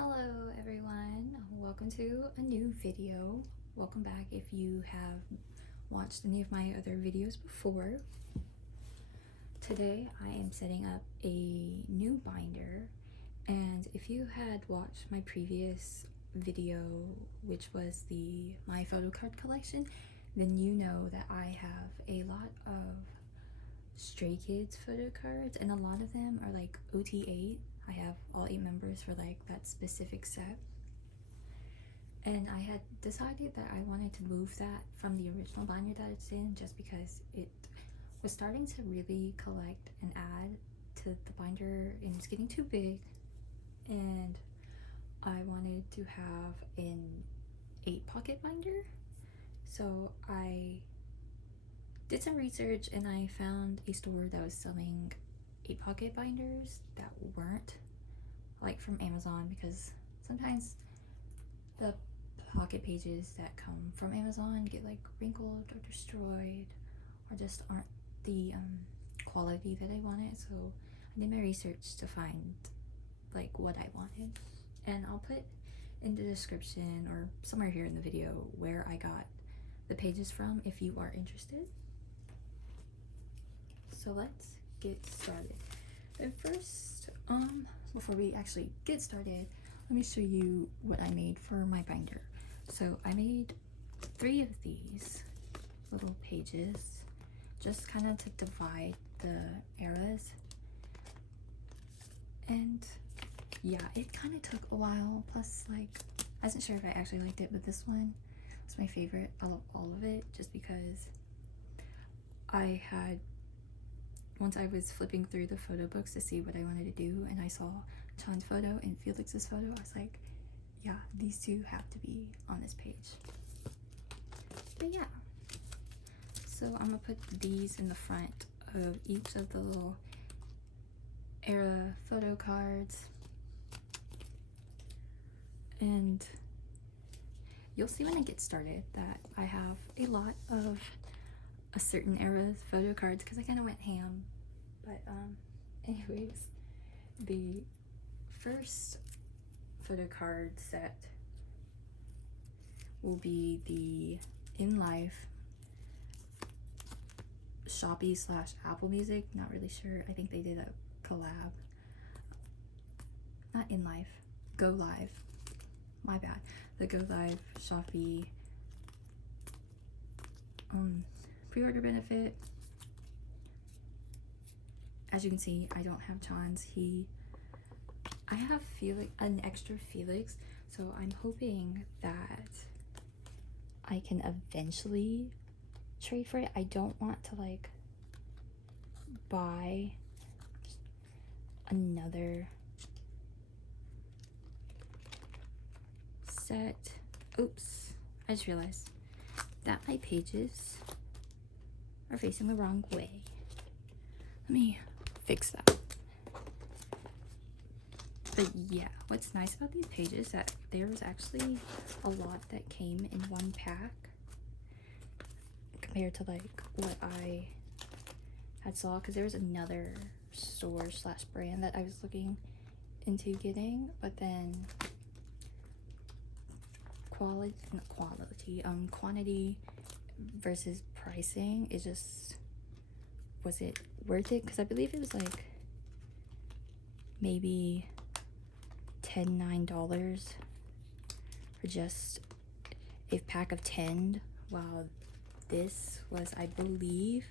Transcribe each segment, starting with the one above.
Hello everyone, welcome to a new video. Welcome back if you have watched any of my other videos before. Today I am setting up a new binder, and if you had watched my previous video, which was my Photocard collection, then you know that I have a lot of Stray Kids photo cards, and a lot of them are like OT8. I have all 8 members for like that specific set, and I had decided that I wanted to move that from the original binder that it's in, just because it was starting to really collect and add to the binder and it's getting too big, and I wanted to have an 8-pocket binder. So I did some research and I found a store that was selling 8-pocket binders that weren't like from Amazon, because sometimes the pocket pages that come from Amazon get like wrinkled or destroyed or just aren't the quality that I wanted. So I did my research to find like what I wanted, and I'll put in the description or somewhere here in the video where I got the pages from if you are interested. So let's get started. But first, before we actually get started, let me show you what I made for my binder. So I made 3 of these little pages, just kind of to divide the eras. And yeah, it kind of took a while, plus like I wasn't sure if I actually liked it, but this one was my favorite out of all of it, just because once I was flipping through the photo books to see what I wanted to do, and I saw Chan's photo and Felix's photo, I was like, yeah, these two have to be on this page. But yeah, so I'm gonna put these in the front of each of the little era photo cards, and you'll see when I get started that I have a lot of a certain era's photo cards because I kind of went ham. But anyways, the first photo card set will be the In Life Shopee / Apple Music, not really sure, I think they did a collab. Not In Life, Go Live, my bad, the Go Live Shopee pre-order benefit. As you can see, I don't have Chan's. I have Felix, an extra Felix, so I'm hoping that I can eventually trade for it. I don't want to like buy another set. Oops, I just realized that my pages are facing the wrong way. Let me fix that. But yeah, what's nice about these pages is that there was actually a lot that came in one pack compared to like what I had saw, because there was another store / brand that I was looking into getting, but then quantity versus pricing, it just was it worth it, because I believe it was like maybe $9 for just a pack of 10, while this was, I believe,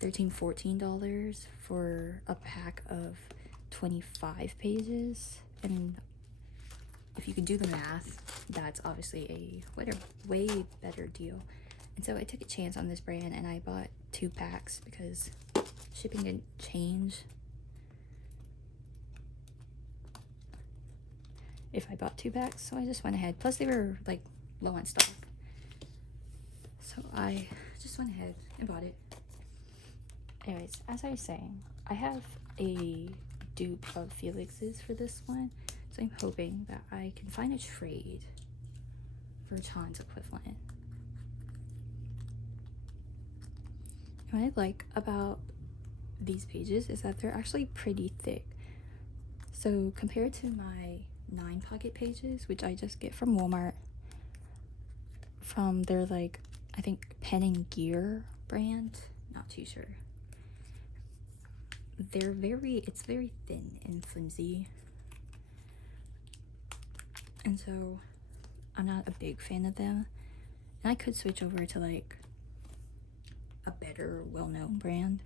$13-14 for a pack of 25 pages. And if you can do the math, that's obviously a way better deal. And so I took a chance on this brand and I bought 2 packs because shipping didn't change if I bought 2 packs, so I just went ahead. Plus they were like low on stock, so I just went ahead and bought it. Anyways, as I was saying, I have a dupe of Felix's for this one, so I'm hoping that I can find a trade for Chan's equivalent. And what I like about these pages is that they're actually pretty thick. So compared to my 9 pocket pages, which I just get from Walmart, from their, like, I think Pen and Gear brand, not too sure. It's very thin and flimsy, and so I'm not a big fan of them. And I could switch over to like a better, well-known brand,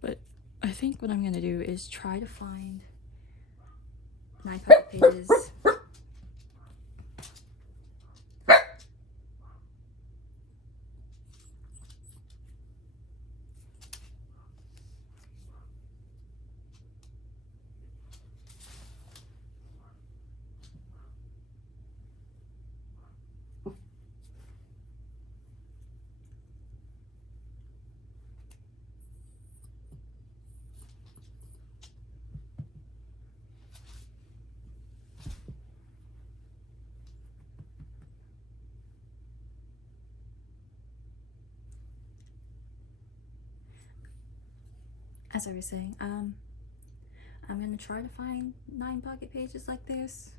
but I think what I'm gonna do is try to find 9 pocket pages as I was saying. I'm gonna try to find 9 pocket pages like this.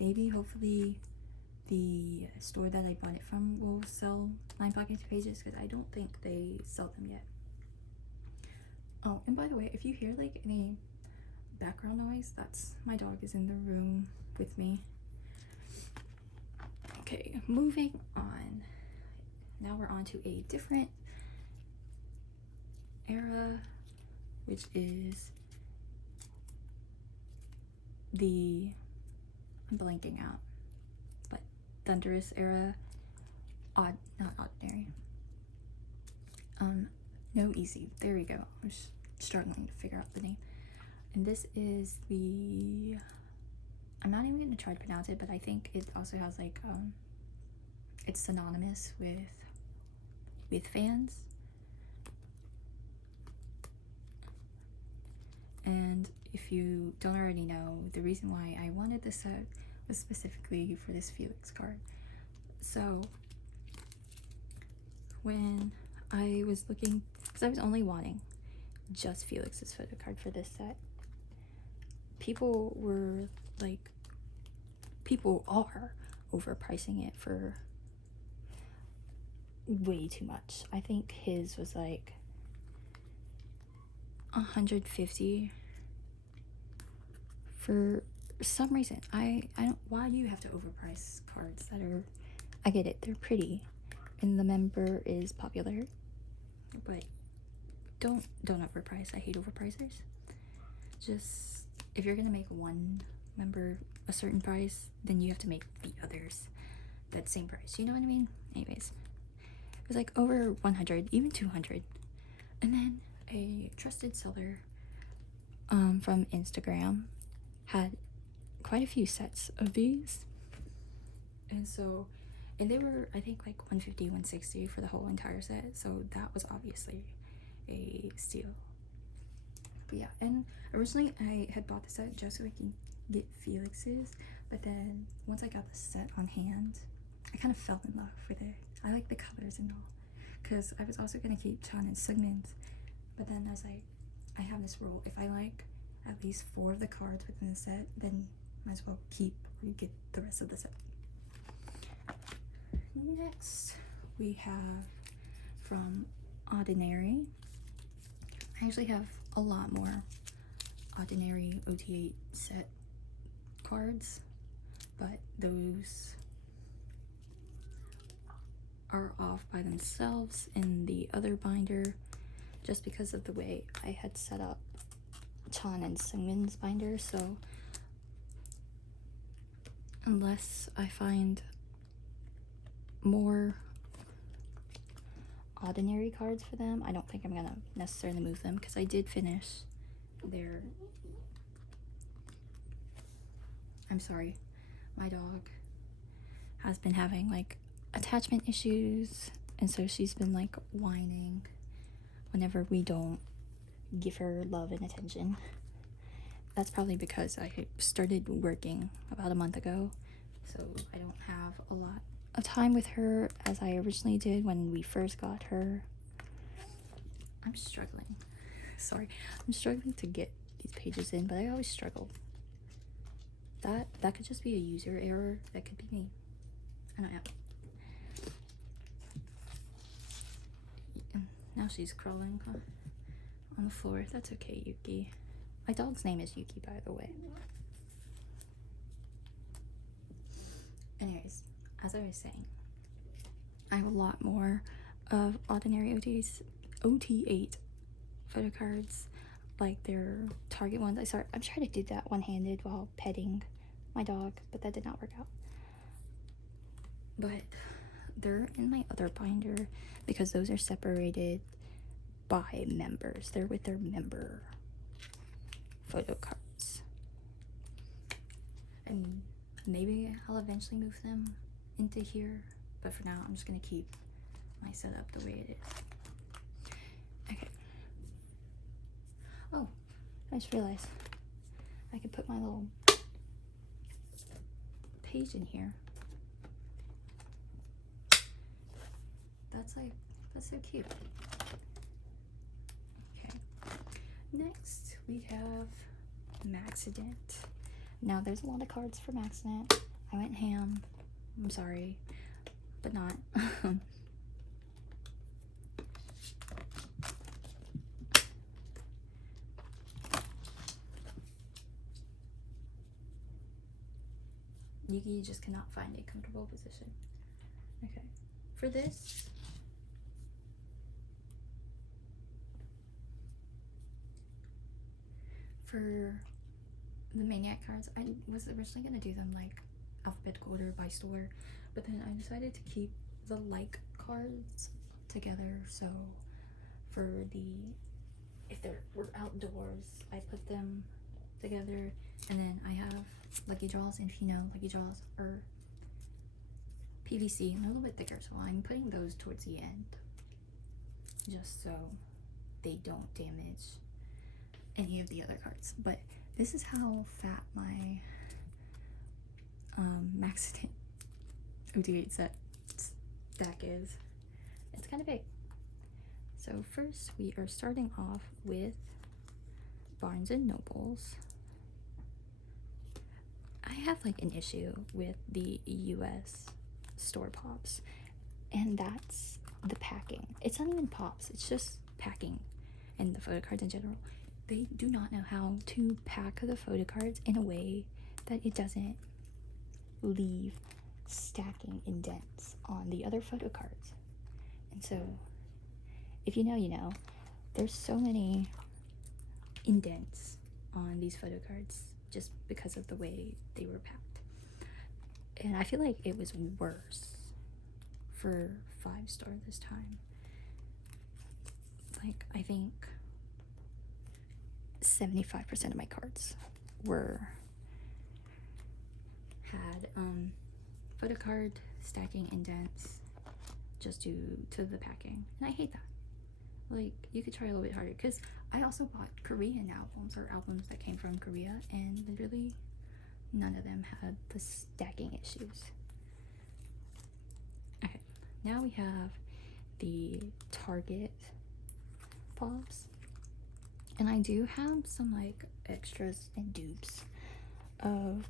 Maybe, hopefully, the store that I bought it from will sell 9 pocket pages, because I don't think they sell them yet. Oh, and by the way, if you hear like any background noise, that's my dog is in the room with me. Okay, moving on. Now we're on to a different era, which is the, I'm blanking out, but Thunderous era. Not ordinary. No easy. There we go. I'm just struggling to figure out the name. And this is the, I'm not even gonna try to pronounce it, but I think it also has like it's synonymous with fans. And if you don't already know, the reason why I wanted this set was specifically for this Felix card. So when I was looking, because I was only wanting just Felix's photo card for this set, people are overpricing it for way too much. I think his was like $150 for some reason. I don't, why do you have to overprice cards that are, I get it, they're pretty and the member is popular, but don't overprice. I hate overpricers. Just, if you're gonna make one member a certain price, then you have to make the others that same price, you know what I mean? Anyways, it was like over 100, even 200. And then a trusted seller from Instagram had quite a few sets of these, and so, and they were, I think, like 150, 160 for the whole entire set, so that was obviously a steal. But yeah, and originally I had bought the set just so I can get Felix's, but then once I got the set on hand, I kind of fell in love with it. I like the colors and all, because I was also gonna keep Chan and Segments, but then I was like, I have this rule: if I like at least 4 of the cards within the set, then might as well keep or get the rest of the set. Next, we have from Ordinary. I actually have a lot more Ordinary OT8 set cards, but those are off by themselves in the other binder, just because of the way I had set up Chan and Seungmin's binder. So unless I find more Ordinary cards for them, I don't think I'm gonna necessarily move them, because I did finish their, I'm sorry, my dog has been having like attachment issues, and so she's been like whining whenever we don't give her love and attention. That's probably because I started working about a month ago, so I don't have a lot of time with her as I originally did when we first got her. I'm struggling. Sorry, I'm struggling to get these pages in, but I always struggle. That could just be a user error. That could be me. I don't know. Now she's crawling on the floor. That's okay, Yuki. My dog's name is Yuki, by the way. Anyways, as I was saying, I have a lot more of Ordinary OT8 photo cards, like their Target ones. I'm trying to do that one-handed while petting my dog, but that did not work out. But they're in my other binder because those are separated by members. They're with their member photo cards. And maybe I'll eventually move them into here, but for now I'm just gonna keep my setup the way it is. Okay. Oh, I just realized I could put my little page in here. That's so cute. Okay. Next we have Maxident. Now there's a lot of cards for Maxident. I went ham. I'm sorry, but not. Yuki just cannot find a comfortable position. Okay. For this, for the Maniac cards, I was originally gonna do them like alphabetical order by store, but then I decided to keep the like cards together. So for if we're outdoors, I put them together, and then I have Lucky Draws, and if you know, Lucky Draws are PVC and a little bit thicker, so I'm putting those towards the end just so they don't damage any of the other cards. But this is how fat my Maxident OT8 set stack is. It's kind of big. So first we are starting off with Barnes and Nobles. I have like an issue with the US store pops, and that's the packing. It's not even pops, it's just packing, and the photo cards in general. They do not know how to pack the photo cards in a way that it doesn't leave stacking indents on the other photo cards. And so if you know, you know, there's so many indents on these photo cards just because of the way they were packed. And I feel like it was worse for 5-star this time. Like, I think 75% of my cards had photo card stacking indents just due to the packing, and I hate that. Like, you could try a little bit harder, because I also bought Korean albums, or albums that came from Korea, and literally none of them had the stacking issues. Okay, now we have the Target pops, and I do have some like extras and dupes of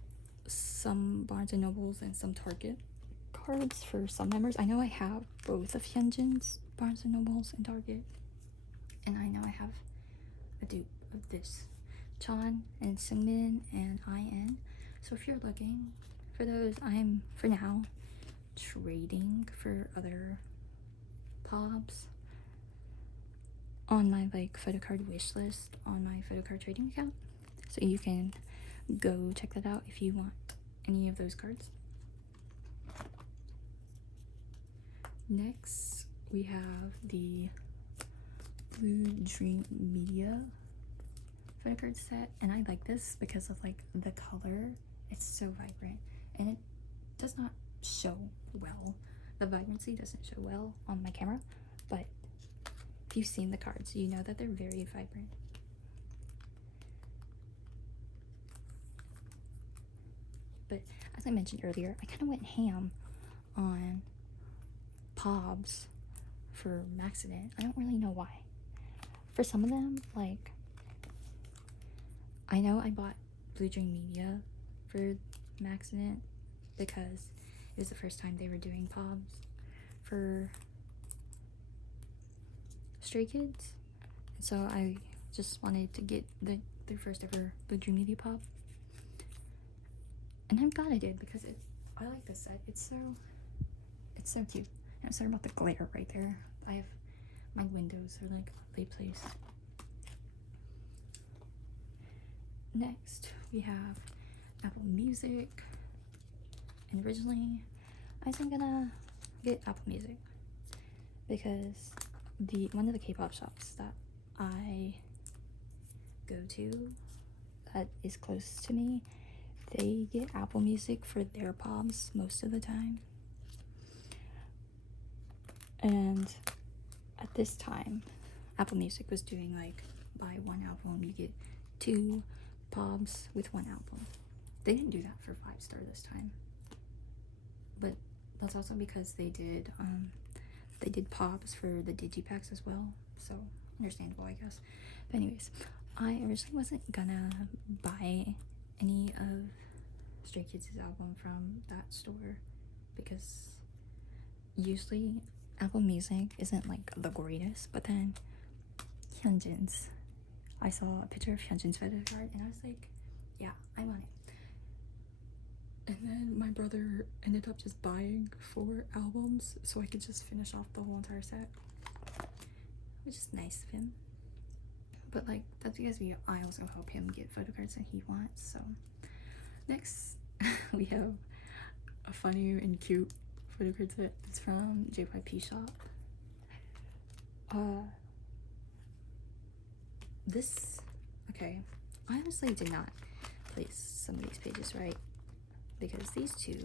some Barnes and Nobles and some Target cards for some members. I know I have both of Hyunjin's Barnes and Nobles and Target, and I know I have a dupe of this Chan and Seungmin and IN. So if you're looking for those, I'm for now trading for other pops on my like photo card wish list on my photo card trading account, so you can go check that out if you want any of those cards. Next we have the Blue Dream Media photo card set, and I like this because of like the color. It's so vibrant, and it does not show well. The vibrancy doesn't show well on my camera, but if you've seen the cards, you know that they're very vibrant. But as I mentioned earlier, I kind of went ham on Pobs for Maxident. I don't really know why. For some of them, like, I know I bought Blue Dream Media for Maxident because it was the first time they were doing pobs for Stray Kids, and so I just wanted to get their first ever Blue Dream Media pop, and I'm glad I did because I like this set. It's so cute. And I'm sorry about the glare right there. I have my windows are like oddly placed. Next we have Apple Music, and originally I wasn't gonna get Apple Music because one of the K-pop shops that I go to that is close to me, they get Apple Music for their pops most of the time. And at this time, Apple Music was doing like, buy one album, you get 2 pobs with 1 album. They didn't do that for 5-star this time, but that's also because they did pobs for the digipacks as well, so understandable, I guess. But anyways, I originally wasn't gonna buy any of Stray Kids' album from that store because usually Apple Music isn't like the greatest, but then Hyunjin's, I saw a picture of Hyunjin's Photocard and I was like, yeah, I want it. And then my brother ended up just buying 4 albums so I could just finish off the whole entire set, which is nice of him. But like, that's because I also help him get photocards that he wants. So next we have a funny and cute photocard set. It's from JYP shop. Okay, I honestly did not place some of these pages right because these 2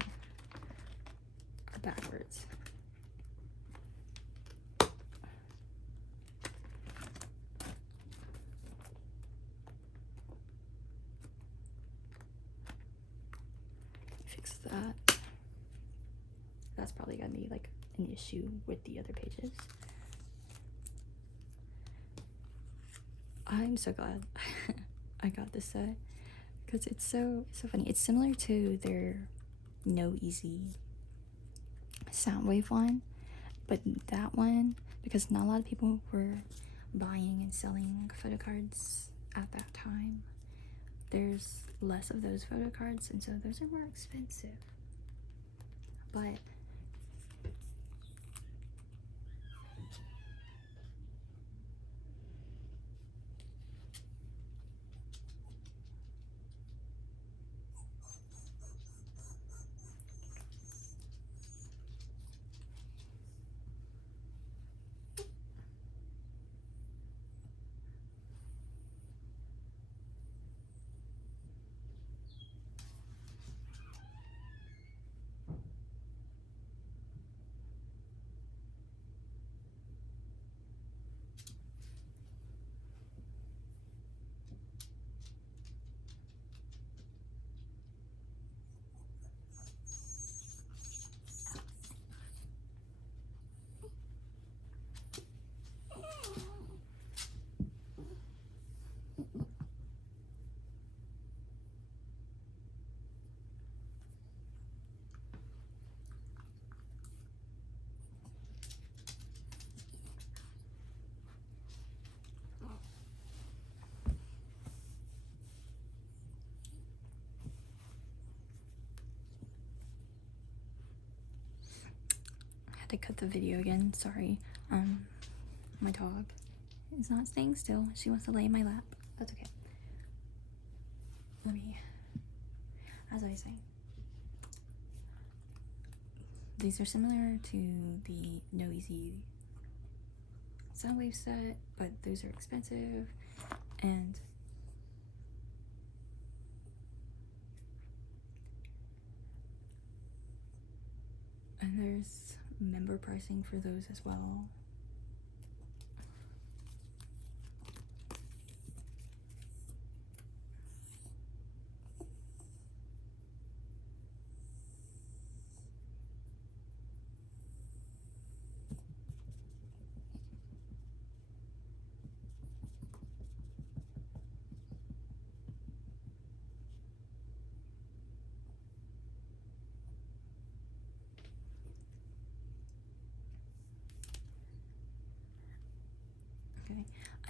are backwards. Fix that. That's probably gonna be like an issue with the other pages. I'm so glad I got this set because it's so funny. It's similar to their No Easy Soundwave one, but that one, because not a lot of people were buying and selling photocards at that time, there's less of those photocards, and so those are more expensive. But I had to cut the video again, sorry. My dog is not staying still. She wants to lay in my lap. That's okay. As I was saying, these are similar to the No Easy Soundwave set, but those are expensive, and there's member pricing for those as well.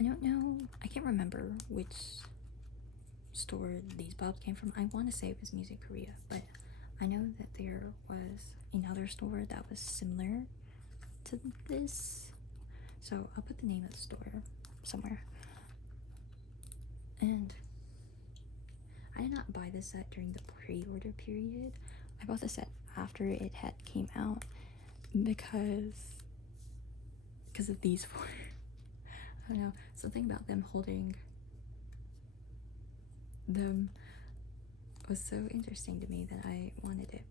I don't know, I can't remember which store these pops came from. I want to say it was Music Korea, but I know that there was another store that was similar to this, so I'll put the name of the store somewhere. And I did not buy this set during the pre-order period. I bought the set after it had came out because of these four. I don't know, something about them holding them was so interesting to me that I wanted it.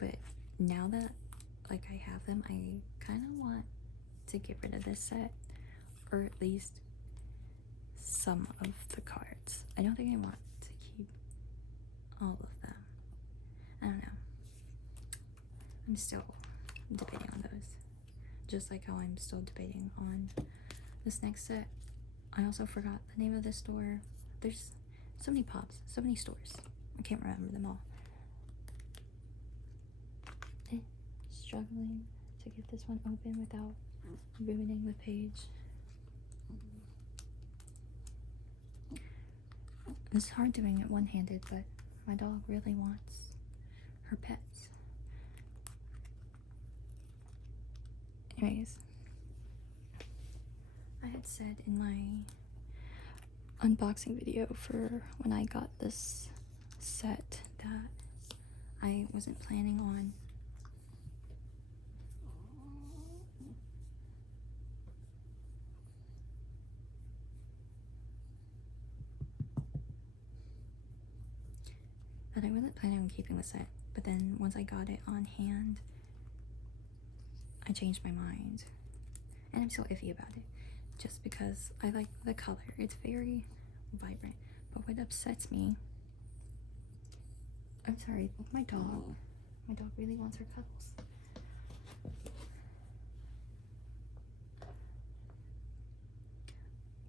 But now that like I have them, I kind of want to get rid of this set, or at least some of the cards. I don't think I want to keep all of them. I don't know. I'm still debating on those. Just like how I'm still debating on this next set. I also forgot the name of this store. There's so many pops, so many stores. I can't remember them all. Struggling to get this one open without ruining the page. It's hard doing it one-handed, but my dog really wants her pets. Anyways, I had said in my unboxing video for when I got this set that I wasn't planning on keeping the set, but then once I got it on hand, I changed my mind, and I'm still iffy about it, just because I like the color. It's very vibrant, but what upsets me, I'm sorry, my dog really wants her cuddles.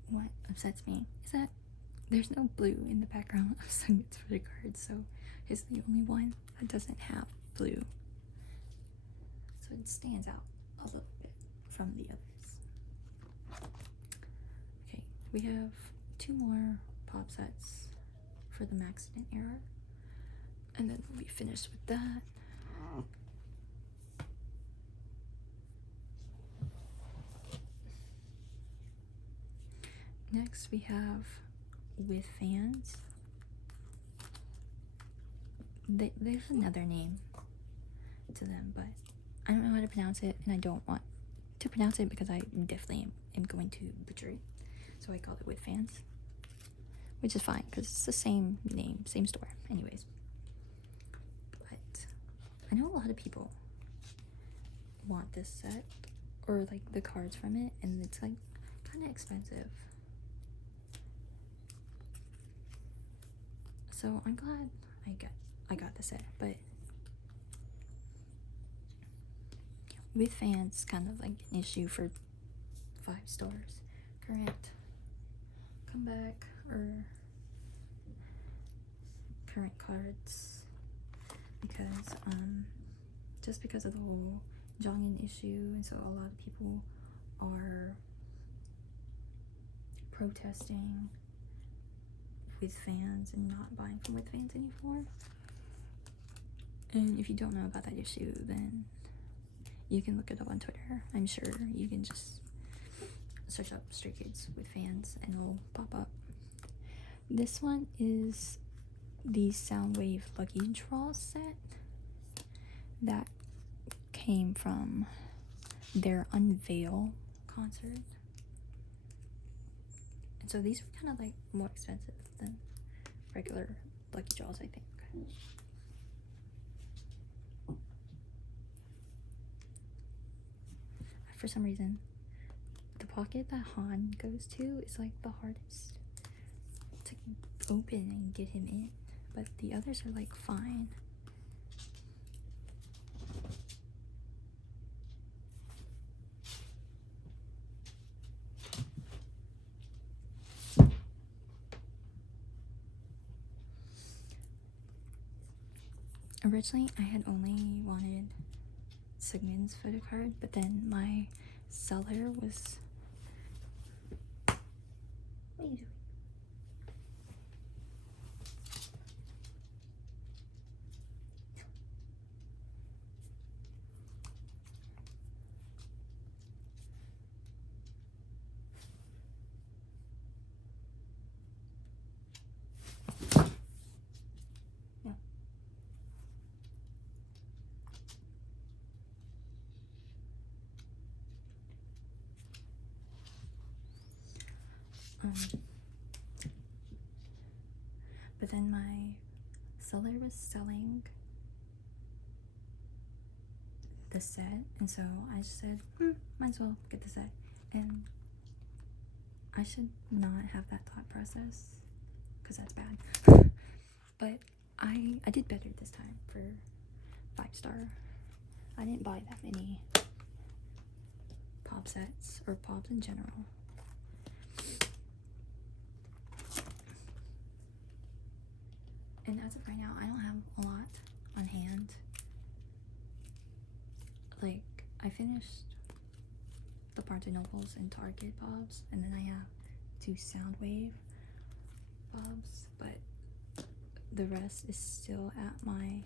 What upsets me is that there's no blue in the background of Sungmit's Photocard, so he's the only one that doesn't have blue. So it stands out a little bit from the others. Okay, we have 2 more pop sets for the Maxident era, and then we'll be finished with that. Next we have With Fans. There's another name to them, but I don't know how to pronounce it, and I don't want to pronounce it because I definitely am going to butcher it. So I call it With Fans, which is fine because it's the same name, same store. Anyways, but I know a lot of people want this set or like the cards from it, and it's like kind of expensive. So I'm glad I got the set, but With Fans kind of like an issue for 5 stores. Current, comeback, or current cards, because just because of the whole Jongin issue, and so a lot of people are protesting With Fans and not buying from With Fans anymore. And if you don't know about that issue, then you can look it up on Twitter. I'm sure you can just search up Stray Kids With Fans and it'll pop up. This one is the Soundwave Lucky Draw set that came from their Unveil concert. And so these are kind of like more expensive than regular Lucky Draws, I think. For some reason, the pocket that Han goes to is like the hardest to open and get him in, but the others are like fine. Originally, I had only wanted Sigmund's Photocard, but then my seller was What are you doing? No. But then my seller was selling the set, and so I just said, might as well get the set. And I should not have that thought process, because that's bad. But I did better this time for 5-star. I didn't buy that many pop sets, or pops in general. And as of right now, I don't have a lot on hand. Like, I finished the Barnes & Nobles and Target pops, and then I have 2 Soundwave pops, but the rest is still at my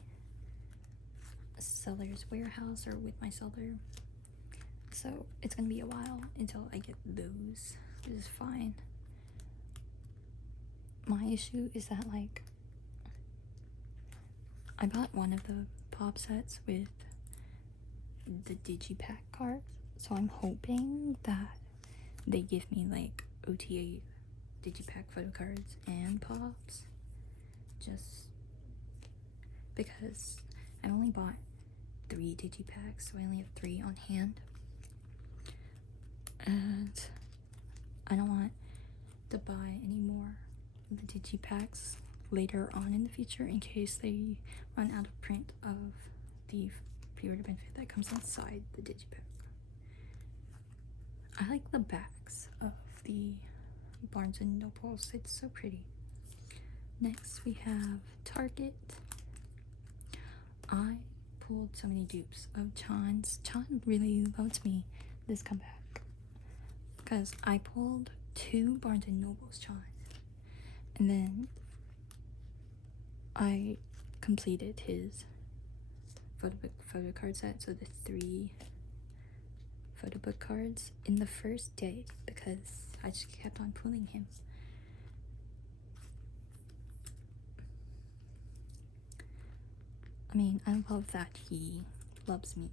seller's warehouse or with my seller. So it's gonna be a while until I get those, which is fine. My issue is that, like, I bought one of the pop sets with the digipack cards, so I'm hoping that they give me like OTA digipack photo cards and pops, just because I only bought 3 digipacks, so I only have 3 on hand, and I don't want to buy any more of the digipacks later on in the future in case they run out of print of the pre-order benefit that comes inside the digipack. I like the backs of the Barnes & Nobles, it's so pretty. Next we have Target. I pulled so many dupes of Chan's. Chan really loves me this comeback, because I pulled 2 Barnes & Nobles Chan, and then I completed his photo card set, so the 3 photo book cards in the first day, because I just kept on pulling him. I mean, I love that he loves me,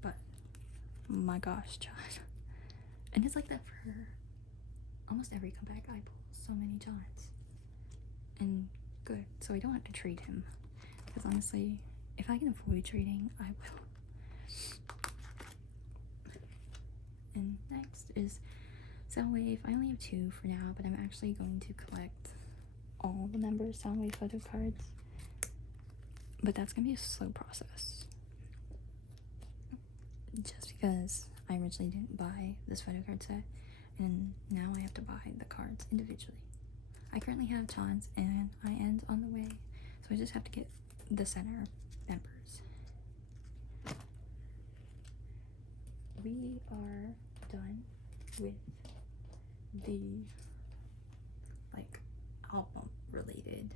but my gosh, John. And it's like that for almost every comeback I pull, so many Johns. And good, so I don't have to trade him, because honestly, if I can avoid trading, I will. And next is Soundwave. I only have 2 for now, but I'm actually going to collect all the member Soundwave photo cards, but that's gonna be a slow process, just because I originally didn't buy this photo card set, and now I have to buy the cards individually. I currently have Chan's and IN's on the way, so I just have to get the center members. We are done with the like album related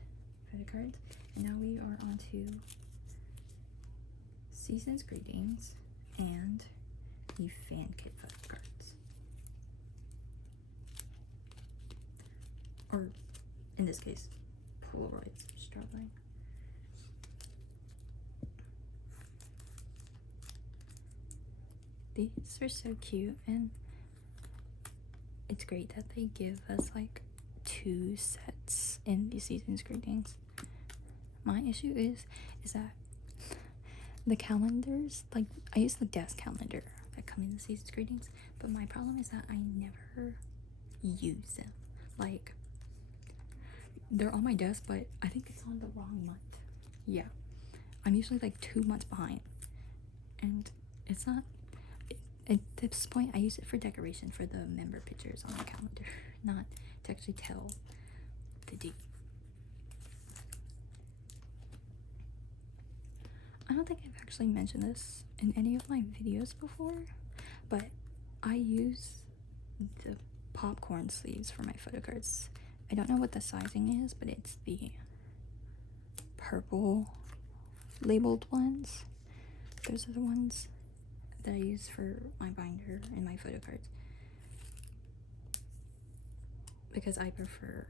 photo cards, and now we are on to Season's Greetings and the fan kit photo cards, or in this case Polaroids. Struggling. These are so cute, and it's great that they give us like 2 sets in the Season's Greetings. My issue is that the calendars, like, I use the desk calendar that come in the Season's Greetings, but my problem is that I never use them. Like, they're on my desk, but I think it's on the wrong month. Yeah, I'm usually like 2 months behind, and it's not, at this point I use it for decoration for the member pictures on the calendar, not to actually tell the date. I don't think I've actually mentioned this in any of my videos before, but I use the popcorn sleeves for my photo cards. I don't know what the sizing is, but it's the purple labeled ones. Those are the ones that I use for my binder and my photo cards, because I prefer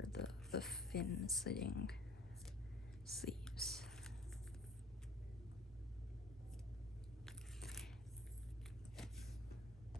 the fin slitting sleeves.